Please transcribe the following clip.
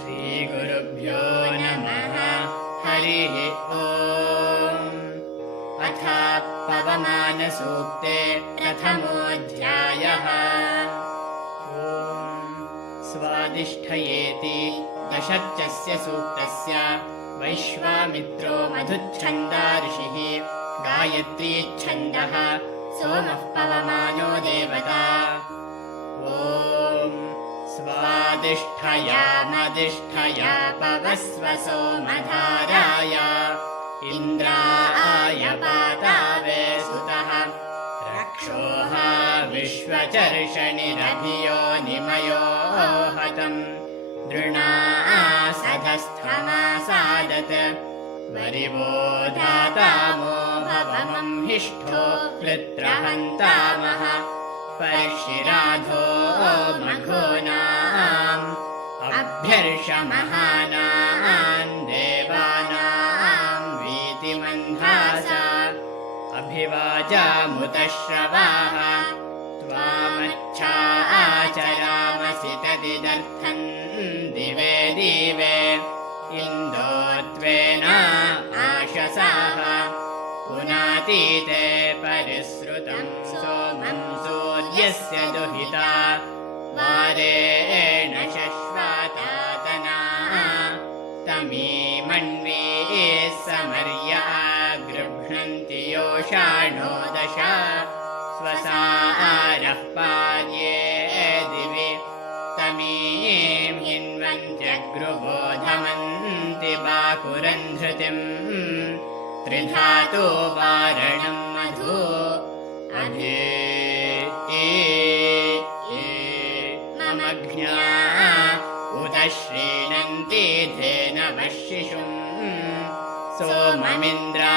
श्रीगुरुभ्यो नमः। हरिः ओम्। अथ पवमानसूक्ते प्रथमोऽध्यायः। स्वादिष्ठयेति दशच्चस्य सूक्तस्य वैश्वामित्रो मधुच्छन्दा ऋषिः गायत्रीच्छन्दः सोमः पवमानो देवता। ॐ स्वादिष्ठयामधिष्ठया पवस्व सोमधाराय इन्द्राय पातावे सुतः रक्षोः विश्वचर्षणिरभियो निमयो हतम् दृणासधस्थमासादत् वरिवो धातामो भवमं हिष्ठो वृत्रहन्तामः पर्षिराधो मघोनाम् अभ्यर्षमहानान् देवानां वीतिमन्धासा अभिवाजामुतश्रवाः त्वामच्छा आचरामसि तदिदर्थम् दिवे दिवे इन्दो त्वेना आशसाः पुनातीते परिसृतं सोमं सूर्यस्य दुहिता वारेण शश्वातातना तमीमन्वी समर्या गृह्णन्ति योषाणो दश स्वसारः पार्ये दिवि तमीं हिन्वन्त्यग्रुबोधमन्ति बाकुरन्धृतिम् त्रिधातो वारणं मधु अभि ममघ्न्या उत श्रीणन्ति धेनवः शिशुम् सोममिन्द्रा